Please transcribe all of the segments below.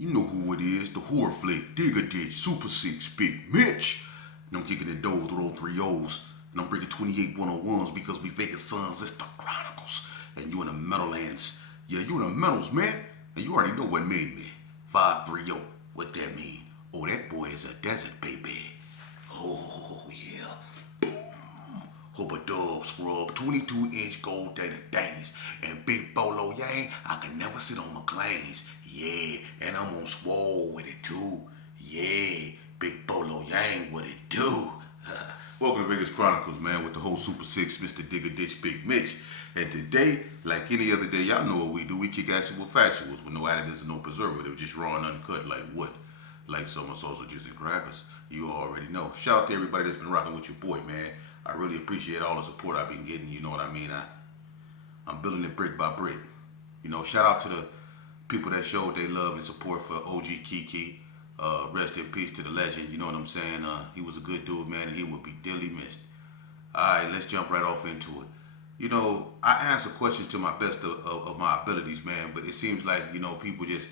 You know who it is, the horror flick, Digger Ditch, Super 6, Big Mitch. And I'm kicking the doors with all three O's. And I'm bringing 28 101s because we Vegas sons, it's the Chronicles. And you in the Meadowlands. Yeah, you in the Meadows, man. And you already know what made me. 530. What that mean? Oh, that boy is a desert baby. Oh, yeah. Hope a dub scrub, 22-inch gold-dated days. And Big Bolo Yang, I can never sit on McLean's. Yeah, and I'm on swole with it too. Yeah, Big Bolo Yang, what it do? Welcome to Vegas Chronicles, man, with the whole Super 6, Mr. Digger Ditch, Big Mitch. And today, like any other day, y'all know what we do. We kick actual factuals with no additives and no preservative, just raw and uncut like what? Like some sausages and crackers. You already know. Shout out to everybody that's been rocking with your boy, man. I really appreciate all the support I've been getting. You know what I mean? I'm building it brick by brick. You know, shout out to the people that showed their love and support for OG Kiki. Rest in peace to the legend. You know what I'm saying? He was a good dude, man, and he would be dearly missed. All right, let's jump right off into it. You know, I answer questions to my best of my abilities, man, but it seems like, you know, people just,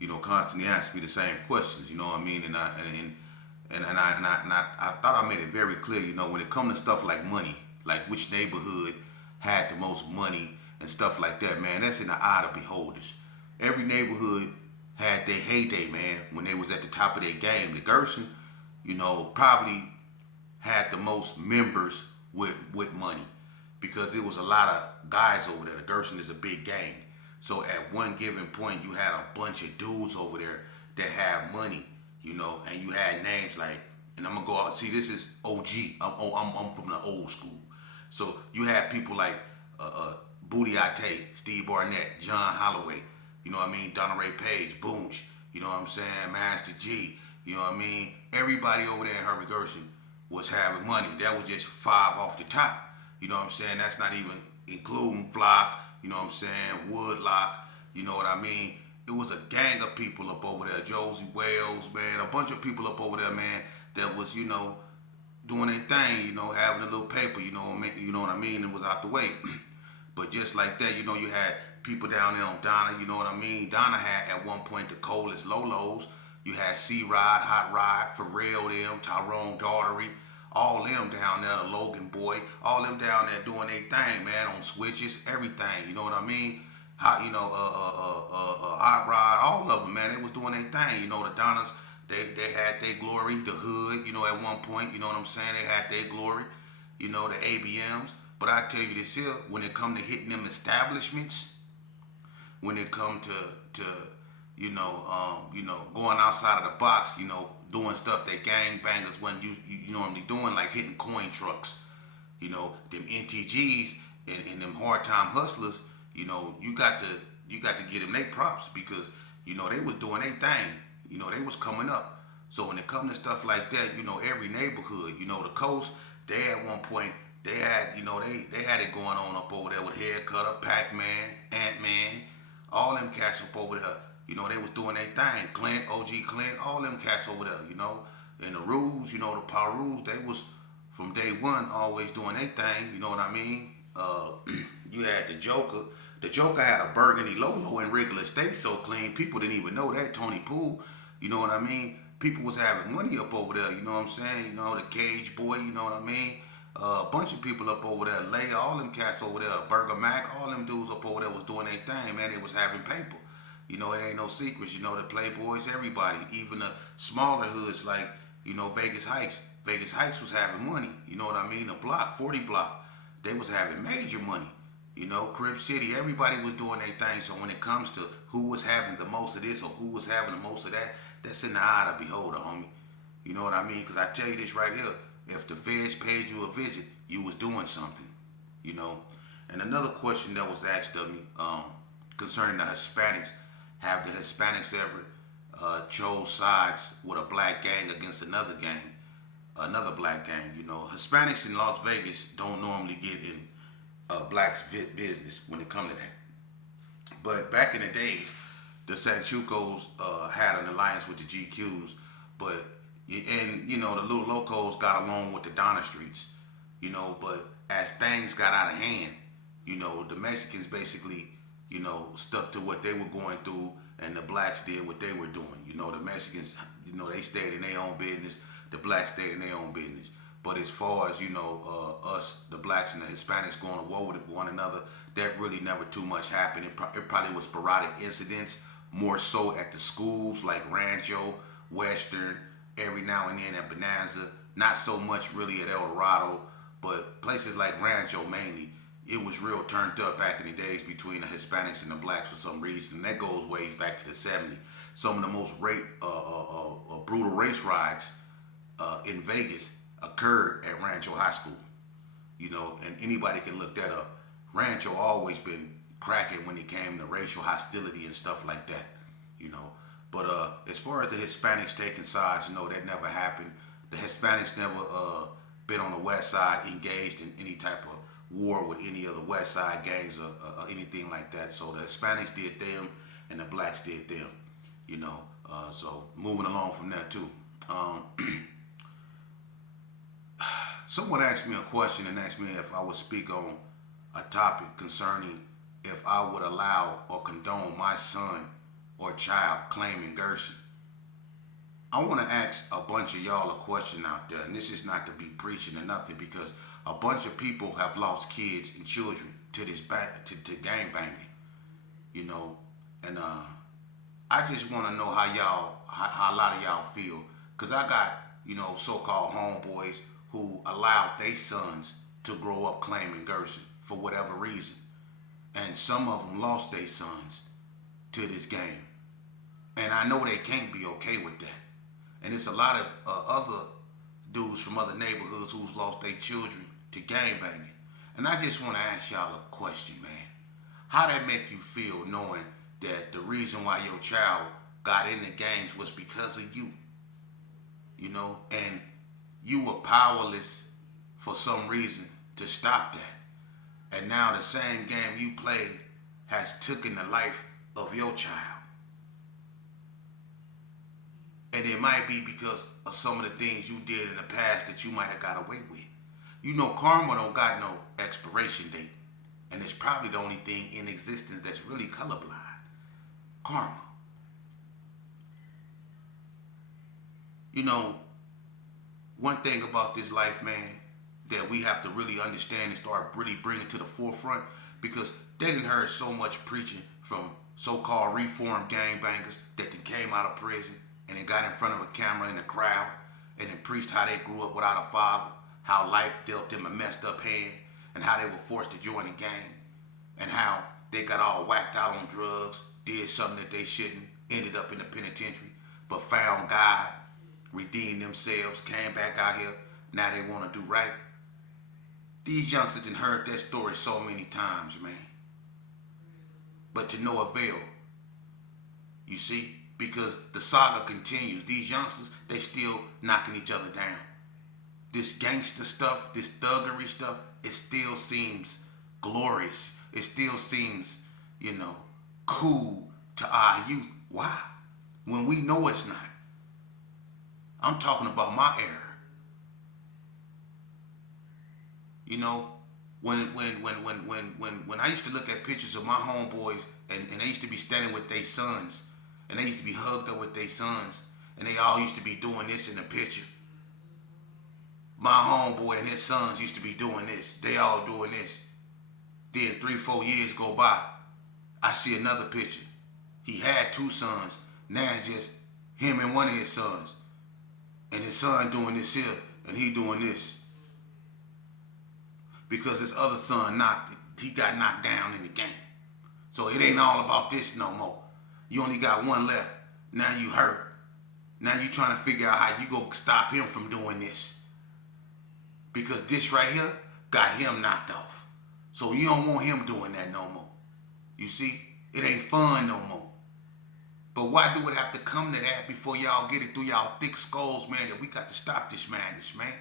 you know, constantly ask me the same questions. You know what I mean? I thought I made it very clear, you know, when it comes to stuff like money, like which neighborhood had the most money and stuff like that, man, that's in the eye of the beholders. Every neighborhood had their heyday, man, when they was at the top of their game. The Gerson, you know, probably had the most members with money because it was a lot of guys over there. The Gerson is a big gang. So at one given point, you had a bunch of dudes over there that had money, you know, and you had names like, and I'm gonna go out. See, this is OG. I'm from the old school. So you had people like Booty Ate, Steve Barnett, John Holloway. You know what I mean? Donna Ray Page, Boonch. You know what I'm saying? Master G. You know what I mean? Everybody over there in Herbie Gerson was having money. That was just five off the top. You know what I'm saying? That's not even including Flock. You know what I'm saying? Woodlock. You know what I mean? It was a gang of people up over there. Josie Wales, man. A bunch of people up over there, man, that was, you know, doing their thing, you know, having a little paper, you know what I mean? It was out the way. But just like that, you know, you had people down there on Donna, you know what I mean? Donna had at one point the coldest Lolos. You had C-Rod, Hot Rod, Pharrell them, Tyrone Daughtery, all them down there, the Logan Boy, all them down there doing their thing, man, on switches, everything, you know what I mean? Hot, you know, Hot Rod, all of them, man, they was doing their thing, you know, the Donnas, they had their glory, the Hood, you know, at one point, you know what I'm saying? They had their glory, you know, the ABMs. But I tell you this here, when it come to hitting them establishments, when it come to you know, going outside of the box, you know, doing stuff that gangbangers when you normally doing, like hitting coin trucks, you know, them NTGs and them hard time hustlers, you know, you got to give them their props because, you know, they was doing their thing, you know, they was coming up. So when it come to stuff like that, you know, every neighborhood, you know, the coast, they at one point. They had, you know, they had it going on up over there with Haircutter, Pac-Man, Ant-Man, all them cats up over there. You know, they was doing their thing. Clint, OG Clint, all them cats over there, you know. And the Rules, you know, the Power Rules, they was from day one always doing their thing, you know what I mean? You had the Joker. The Joker had a burgundy Lolo in regular state so clean, people didn't even know that. Tony Poole, you know what I mean? People was having money up over there, you know what I'm saying? You know, the Cage Boy, you know what I mean? A bunch of people up over there, Lay, all them cats over there, Burger Mac, all them dudes up over there was doing their thing, man. They was having paper. You know, it ain't no secrets. You know, the Playboys, everybody, even the smaller hoods like, you know, Vegas Heights. Vegas Heights was having money. You know what I mean? The block, 40 block, they was having major money. You know, Crib City, everybody was doing their thing. So when it comes to who was having the most of this or who was having the most of that, that's in the eye of the beholder, homie. You know what I mean? Because I tell you this right here. If the feds paid you a visit, you was doing something, you know. And another question that was asked of me concerning the Hispanics, have the Hispanics ever chose sides with a black gang against another black gang? You know, Hispanics in Las Vegas don't normally get in blacks' business when it comes to that. But back in the days, the Sanchucos had an alliance with the GQs, but and you know the little locos got along with the Donna Streets, you know. But as things got out of hand, you know, the Mexicans basically, you know, stuck to what they were going through, and the blacks did what they were doing. You know, the Mexicans, you know, they stayed in their own business. The blacks stayed in their own business. But as far as, you know, us, the blacks and the Hispanics going to war with one another, that really never too much happened. It probably was sporadic incidents, more so at the schools like Rancho, Western, every now and then at Bonanza. Not so much really at El Dorado, but places like Rancho mainly. It was real turned up back in the days between the Hispanics and the blacks for some reason. And that goes ways back to the 70s. Some of the most brutal race riots in Vegas occurred at Rancho High School. You know, and anybody can look that up. Rancho always been cracking when it came to racial hostility and stuff like that. You know, but as far as the Hispanics taking sides, no, that never happened. The Hispanics never been on the West Side engaged in any type of war with any of the West Side gangs or anything like that. So the Hispanics did them and the blacks did them. You know, so moving along from that too. Someone asked me a question and asked me if I would speak on a topic concerning if I would allow or condone my son or child claiming Gerson. I want to ask a bunch of y'all a question out there, and this is not to be preaching or nothing, because a bunch of people have lost kids and children to this to gang banging, you know, and I just want to know how a lot of y'all feel, because I got, you know, so-called homeboys who allowed their sons to grow up claiming Gerson for whatever reason, and some of them lost their sons to this game, and I know they can't be okay with that. And it's a lot of other dudes from other neighborhoods who's lost their children to gangbanging. And I just want to ask y'all a question, man. How that make you feel knowing that the reason why your child got into gangs was because of you? You know, and you were powerless for some reason to stop that. And now the same game you played has taken the life of your child. And it might be because of some of the things you did in the past that you might have got away with. You know, karma don't got no expiration date. And it's probably the only thing in existence that's really colorblind. Karma. You know, one thing about this life, man, that we have to really understand and start really bringing to the forefront, because they done heard so much preaching from so-called reformed gangbangers that then came out of prison and then got in front of a camera in the crowd and then preached how they grew up without a father, how life dealt them a messed up hand, and how they were forced to join a gang, and how they got all whacked out on drugs, did something that they shouldn't, ended up in the penitentiary, but found God, redeemed themselves, came back out here, now they want to do right. These youngsters done heard that story so many times, man. But to no avail. You see? Because the saga continues. These youngsters, they still knocking each other down. This gangster stuff, this thuggery stuff, it still seems glorious. It still seems, you know, cool to our youth. Why? When we know it's not. I'm talking about my era. You know, when I used to look at pictures of my homeboys and they used to be standing with their sons, and they used to be hugged up with their sons, and they all used to be doing this in the picture. My homeboy and his sons used to be doing this. They all doing this. Then 3-4 years go by. I see another picture. He had 2 sons. Now it's just him and one of his sons. And his son doing this here, and he doing this. Because his other son he got knocked down in the game. So it ain't all about this no more. You only got one left. Now you hurt. Now you trying to figure out how you go stop him from doing this. Because this right here got him knocked off. So you don't want him doing that no more. You see? It ain't fun no more. But why do it have to come to that before y'all get it through y'all thick skulls, man, that we got to stop this madness, man?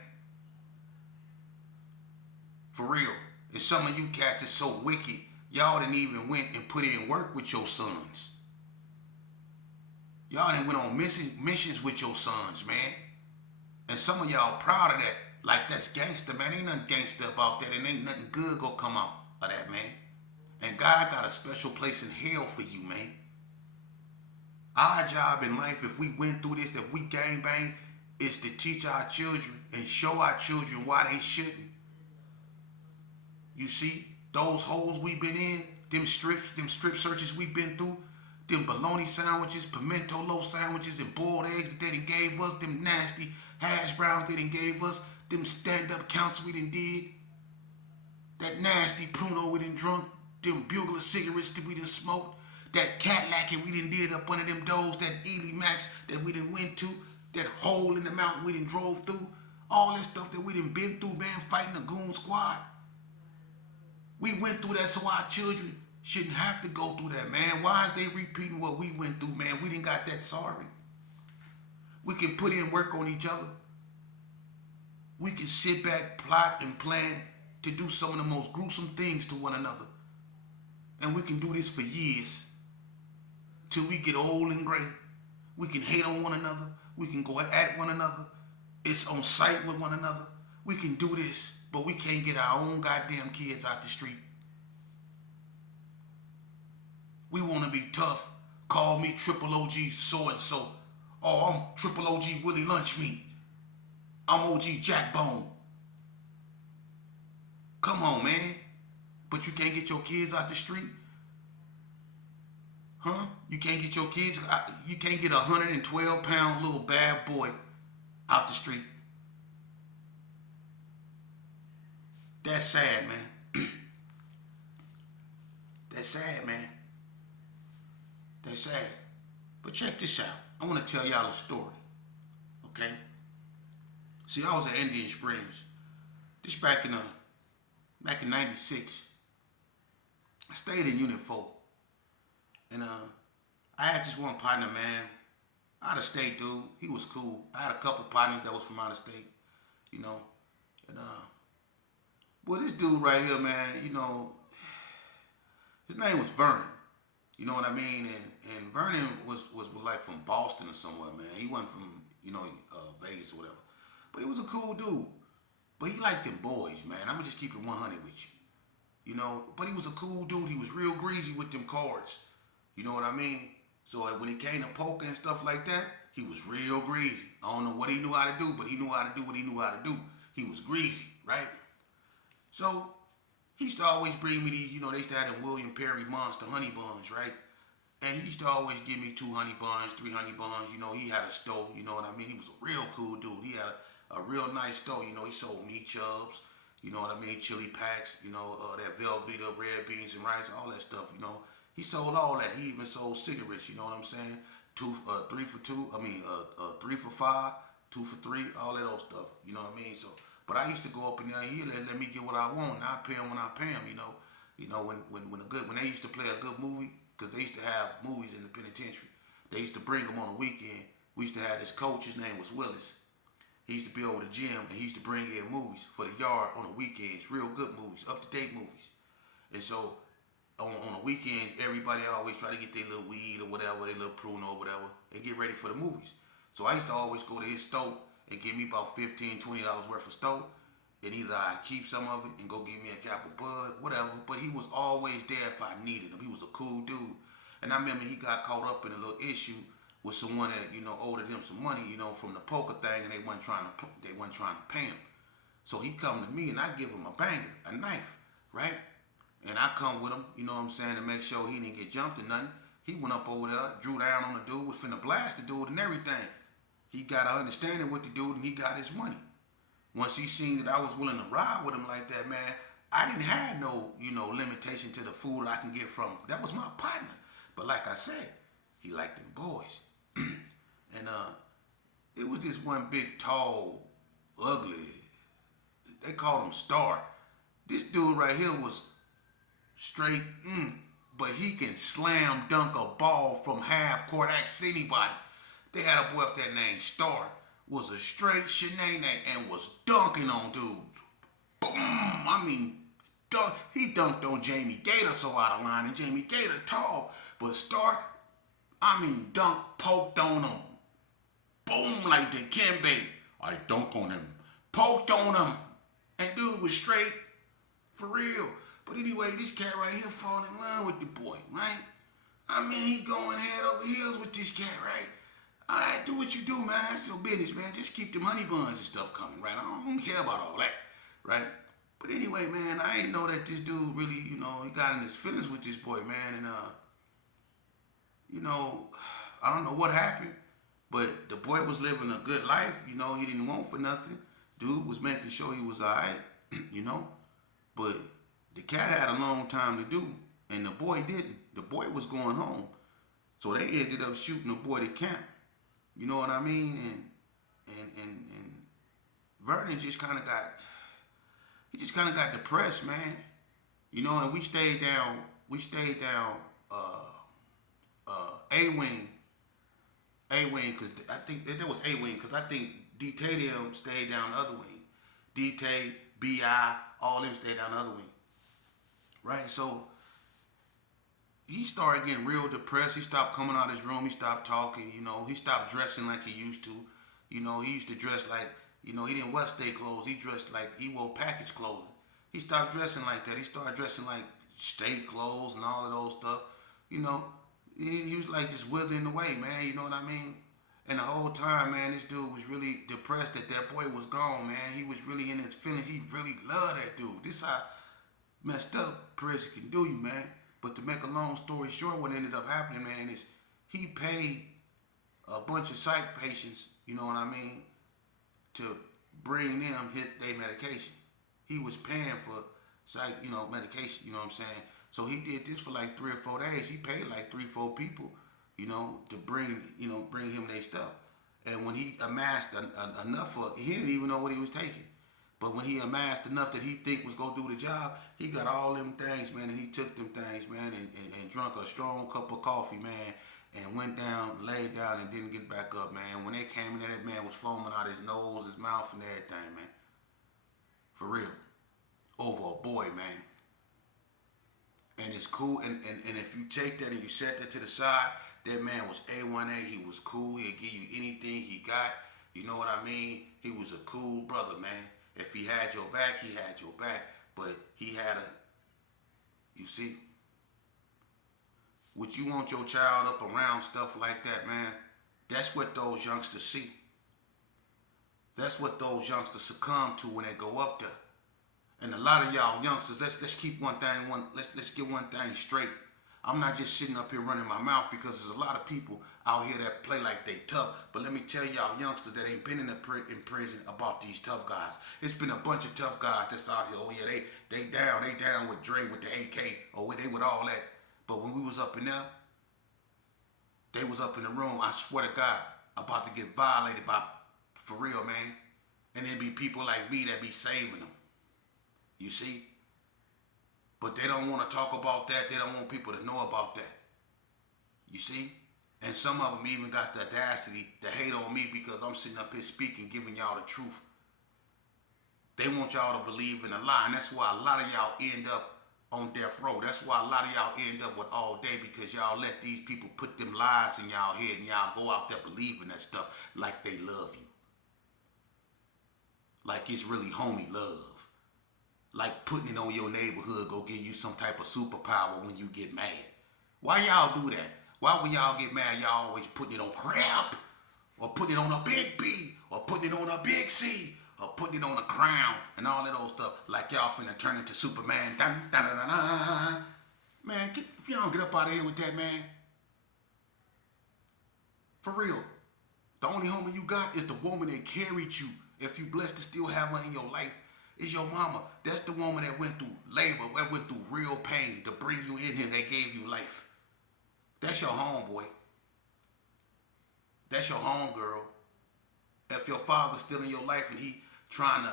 For real. And some of you cats is so wicked, y'all didn't even went and put in work with your sons. Y'all done went on missions with your sons, man. And some of y'all proud of that. Like, that's gangster, man. Ain't nothing gangster about that. And ain't nothing good gonna come out of that, man. And God got a special place in hell for you, man. Our job in life, if we went through this, if we gang bang, is to teach our children and show our children why they shouldn't. You see, those holes we've been in, them strip searches we've been through, them bologna sandwiches, pimento loaf sandwiches, and boiled eggs that they done gave us, them nasty hash browns they done gave us, them stand-up counts we done did, that nasty pruno we done drunk, them bugler cigarettes that we done smoked, that cat lacking we done did up under them doors, that Ely Max that we done went to, that hole in the mountain we done drove through, all that stuff that we done been through, man, fighting the goon squad. We went through that so our children shouldn't have to go through that, man. Why is they repeating what we went through, man? We didn't got that sorry. We can put in work on each other. We can sit back, plot, and plan to do some of the most gruesome things to one another. And we can do this for years. Till we get old and gray. We can hate on one another. We can go at one another. It's on sight with one another. We can do this, but we can't get our own goddamn kids out the street. We want to be tough. Call me Triple OG so-and-so. Oh, I'm Triple OG Willie Lunchmeat. I'm OG Jackbone. Come on, man. But you can't get your kids out the street? Huh? You can't get your kids, you can't get a 112-pound little bad boy out the street. That's sad, man. That's sad, man. That's sad. But check this out. I want to tell y'all a story. Okay? See, I was at Indian Springs. This back in 96. I stayed in Unit 4. And I had this one partner, man. Out of state dude. He was cool. I had a couple partners that was from out of state, you know. And well, this dude right here, man, you know, his name was Vernon. You know what I mean? And Vernon was like from Boston or somewhere, man. He wasn't from, you know, Vegas or whatever. But he was a cool dude. But he liked them boys, man. I'm gonna just keep it 100 with you. You know, but he was a cool dude. He was real greasy with them cards. You know what I mean? So when it came to poker and stuff like that, he was real greasy. I don't know what he knew how to do, but he knew how to do what he knew how to do. He was greasy, right? So he used to always bring me these, you know, they used to have them William Perry Monster honey buns, right? And he used to always give me 2 honey buns, 3 honey buns. You know, he had a store, you know what I mean? He was a real cool dude. He had a real nice store, you know, he sold meat chubs, you know what I mean, chili packs, you know, that Velveeta, red beans and rice, all that stuff, you know. He sold all that. He even sold cigarettes, you know what I'm saying? 3 for 2, 3 for 5, 2 for 3, all that old stuff, you know what I mean? So, but I used to go up in there, he let me get what I want, and I pay him when I pay him, you know. You know, when they used to play a good movie, because they used to have movies in the penitentiary, they used to bring them on the weekend. We used to have this coach, his name was Willis. He used to be over the gym, and he used to bring in movies for the yard on the weekends, real good movies, up-to-date movies. And so, on the weekends, everybody always try to get their little weed or whatever, their little pruno or whatever, and get ready for the movies. So I used to always go to his store and give me about $15, $20 worth of store, and either I keep some of it and go give me a cap of bud, whatever. But he was always there if I needed him. He was a cool dude. And I remember he got caught up in a little issue with someone that, you know, owed him some money, you know, from the poker thing, and they wasn't trying to pay him. So he come to me and I give him a banger, a knife, right? And I come with him, you know what I'm saying, to make sure he didn't get jumped or nothing. He went up over there, drew down on the dude, was finna blast the dude and everything. He got an understanding with the dude and he got his money. Once he seen that I was willing to ride with him like that, man, I didn't have no, you know, limitation to the food I can get from him. That was my partner. But like I said, he liked them boys. And it was this one big, tall, ugly, they called him Star. This dude right here was straight, but he can slam dunk a ball from half court, ask anybody. They had a boy up there named Star, was a straight shenanigan and was dunking on dudes. Boom! I mean, he dunked on Jamie Gator so out of line, and Jamie Gator tall, but Star, I mean, poked on him. Boom, like the Dikembe. I dunk on him. Poked on him. And dude was straight, for real. But anyway, this cat right here fall in love with the boy, right? I mean, he going head over heels with this cat, right? All right, do what you do, man. That's your business, man. Just keep the money buns and stuff coming, right? I don't care about all that, right? But anyway, man, I ain't know that this dude really, he got in his feelings with this boy, man, and you know, I don't know what happened, but the boy was living a good life. He didn't want for nothing. Dude was making sure he was alright, you know. But the cat had a long time to do, and the boy didn't. The boy was going home, so they ended up shooting the boy to camp. You know what I mean? And Vernon just kind of got depressed, man. And we stayed down. A wing, because I think there was A wing, because I think D-Tay them stayed down the other wing. D-Tay, B.I., all them stayed down the other wing, right? So he started getting real depressed. He stopped coming out of his room. He stopped talking. He stopped dressing like he used to. He used to dress like, he didn't wear stay clothes. He dressed like he wore package clothing. He stopped dressing like that. He started dressing like state clothes and all of those stuff. You know, he was like just withering away, man. You know what I mean? And the whole time, man, this dude was really depressed that boy was gone, man. He was really in his feelings. He really loved that dude. This how messed up prison can do you, man. But to make a long story short, what ended up happening, man, is he paid a bunch of psych patients, you know what I mean, to bring them their medication. He was paying for psych, medication, you know what I'm saying? So he did this for like 3 or 4 days. He paid like 3, 4 people, to bring him their stuff. And when he amassed enough for, he didn't even know what he was taking. But when he amassed enough that he think was gonna do the job, he got all them things, man, and he took them things, man, and drunk a strong cup of coffee, man, and went down, laid down, and didn't get back up, man. When they came in there, that man was foaming out his nose, his mouth, and everything, man. For real. Over a boy, man. And it's cool, and if you take that and you set that to the side, that man was A1A, he was cool, he'd give you anything he got, you know what I mean? He was a cool brother, man. If he had your back, he had your back. But he had you see, would you want your child up around stuff like that, man? That's what those youngsters see. That's what those youngsters succumb to when they go up there. And a lot of y'all youngsters, let's keep let's get one thing straight. I'm not just sitting up here running my mouth, because there's a lot of people out here that play like they tough. But let me tell y'all youngsters that ain't been in prison about these tough guys. It's been a bunch of tough guys that's out here. Oh yeah, they down with Dre with the AK, or they with all that. But when we was up in there, they was up in the room, I swear to God, about to get violated by, for real, man. And it'd be people like me that be saving them. You see? But they don't want to talk about that. They don't want people to know about that. You see? And some of them even got the audacity to hate on me because I'm sitting up here speaking, giving y'all the truth. They want y'all to believe in a lie. And that's why a lot of y'all end up on death row. That's why a lot of y'all end up with all day, because y'all let these people put them lies in y'all head and y'all go out there believing that stuff like they love you. Like it's really homie love. Like putting it on your neighborhood go give you some type of superpower when you get mad. Why y'all do that? Why when y'all get mad, y'all always putting it on crap, or putting it on a big B, or putting it on a big C, or putting it on a crown, and all that old stuff, like y'all finna turn into Superman. Dun, dun, dun, dun, dun. Man, if y'all don't get up out of here with that, man. For real. The only homie you got is the woman that carried you. If you blessed to still have her in your life, is your mama. That's the woman that went through labor, that went through real pain to bring you in here, that gave you life. That's your homeboy. That's your homegirl. If your father's still in your life and he trying to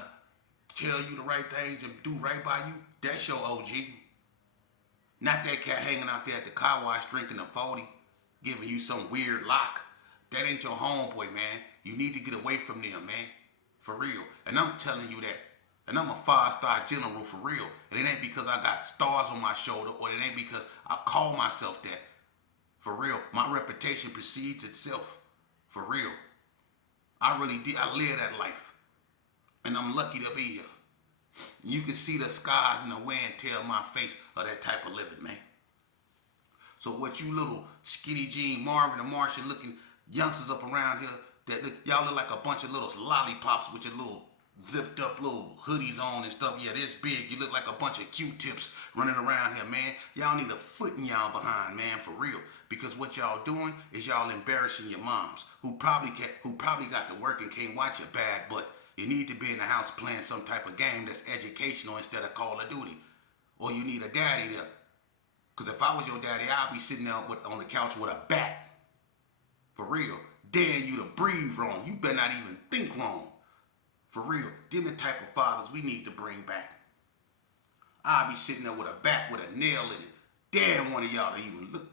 tell you the right things and do right by you, that's your OG. Not that cat hanging out there at the car wash drinking a 40, giving you some weird lock. That ain't your homeboy, man. You need to get away from them, man. For real. And I'm telling you that. And I'm a 5-star general for real. And it ain't because I got stars on my shoulder, or it ain't because I call myself that. For real. My reputation precedes itself. For real. I really did. I live that life. And I'm lucky to be here. You can see the scars and the wear and tear on my face of that type of living, man. So what you little skinny jean Marvin the Martian looking youngsters up around here that y'all look like a bunch of little lollipops with your little zipped up little hoodies on and stuff. Yeah, this big. You look like a bunch of Q-tips running around here, man. Y'all need a foot in y'all behind, man, for real. Because what y'all doing is y'all embarrassing your moms who probably got to work and can't watch your bad butt. You need to be in the house playing some type of game that's educational instead of Call of Duty. Or you need a daddy there. Because if I was your daddy, I'd be sitting there on the couch with a bat. For real. Daring you to breathe wrong. You better not even think wrong. For real. Them the type of fathers we need to bring back. I'd be sitting there with a bat with a nail in it. Daring one of y'all to even look.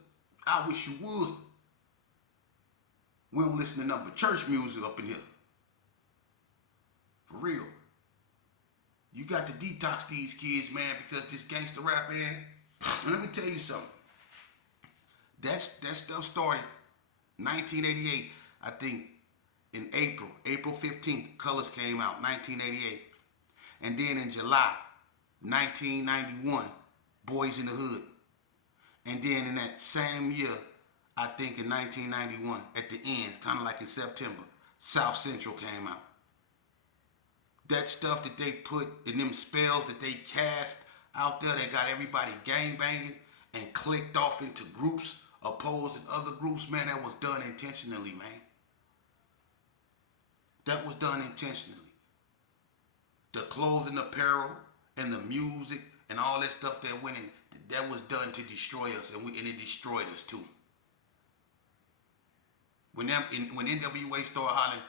I wish you would. We don't listen to nothing but church music up in here. For real. You got to detox these kids, man, because this gangster rap, man. Let me tell you something. That stuff started 1988, I think, in April 15th, Colors came out, 1988. And then in July 1991, Boys in the Hood. And then in that same year, I think in 1991, at the end, kind of like in September, South Central came out. That stuff that they put in them spells that they cast out there, they got everybody gangbanging and clicked off into groups, opposing other groups, man, that was done intentionally, man. That was done intentionally. The clothing, apparel, and the music, and all that stuff that went in, that was done to destroy us, and it destroyed us too. When NWA started hollering,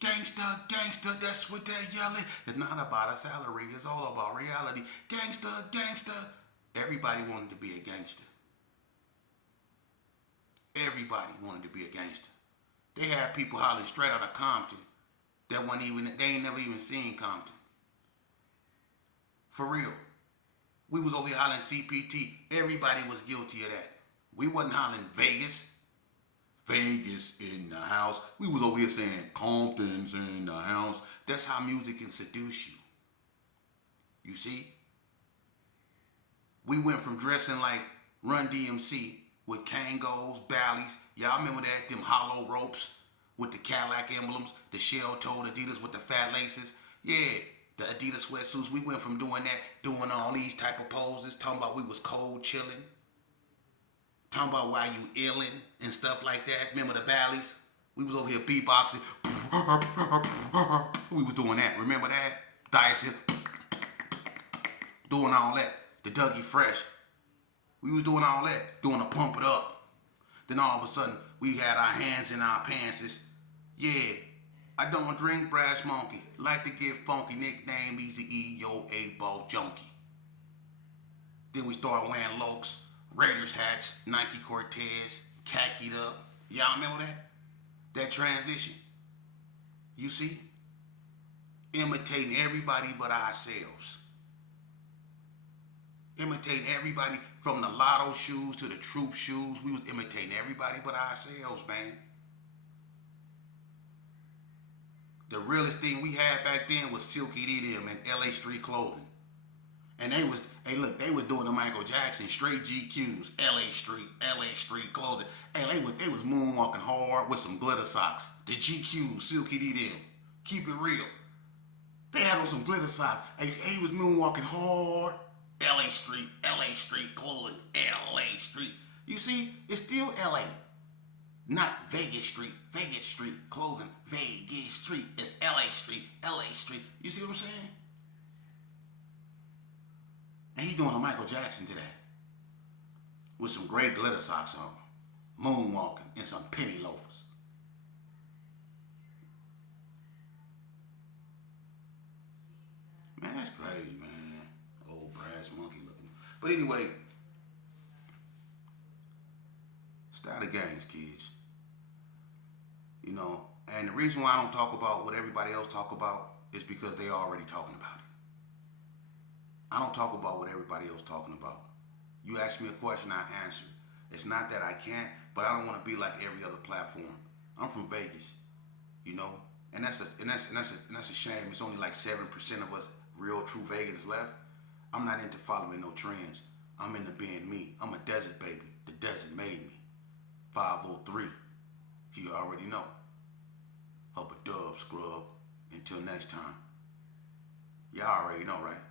gangsta, gangsta, that's what they're yelling. It's not about a salary, it's all about reality. Gangsta, gangsta. Everybody wanted to be a gangster. Everybody wanted to be a gangster. They had people hollering straight out of Compton they ain't never even seen Compton. For real. We was over here hollering CPT. Everybody was guilty of that. We wasn't hollering Vegas. Vegas in the house. We was over here saying Compton's in the house. That's how music can seduce you. You see? We went from dressing like Run DMC with Kangos, Bally's. Y'all remember that? Them hollow ropes with the Cadillac emblems, the shell-toed Adidas with the fat laces. Yeah, the Adidas sweatsuits. We went from doing that, doing all these type of poses, talking about we was cold chilling, talking about why you illin' and stuff like that. Remember the Bally's? We was over here beatboxing. We was doing that. Remember that? Dicing. Doing all that. The Dougie Fresh. We was doing all that. Doing a pump it up. Then all of a sudden, we had our hands in our pantses. Yeah, I don't drink Brass Monkey. Like to get funky. Nickname Easy E, yo, 8-ball junkie. Then we started wearing Lokes, Raiders hats, Nike Cortez, khakied up. Y'all remember that? That transition. You see? Imitating everybody but ourselves. Imitating everybody from the Lotto shoes to the Troop shoes. We was imitating everybody but ourselves, man. The realest thing we had back then was Silky D them and LA Street Clothing. And they were doing the Michael Jackson, straight GQs, LA Street Clothing. Hey, they was moonwalking hard with some glitter socks. The GQs, Silky D them. Keep it real. They had on some glitter socks. He was moonwalking hard. LA Street Clothing, LA Street. You see, it's still LA. Not Vegas Street Clothing, Vegas Street. It's LA Street. You see what I'm saying? And he doing a Michael Jackson today. With some great glitter socks on. Moonwalking and some penny loafers. Man, that's crazy, man. Old brass monkey looking. But anyway, start the games, kids. You know, and the reason why I don't talk about what everybody else talk about is because they already talking about it. I don't talk about what everybody else talking about. You ask me a question, I answer. It's not that I can't, but I don't want to be like every other platform. I'm from Vegas, you know, and that's a shame. It's only like 7% of us real true Vegans left. I'm not into following no trends. I'm into being me. I'm a desert baby. The the desert made me. 503. You already know. Up a dub, scrub. Until next time. Y'all already know, right?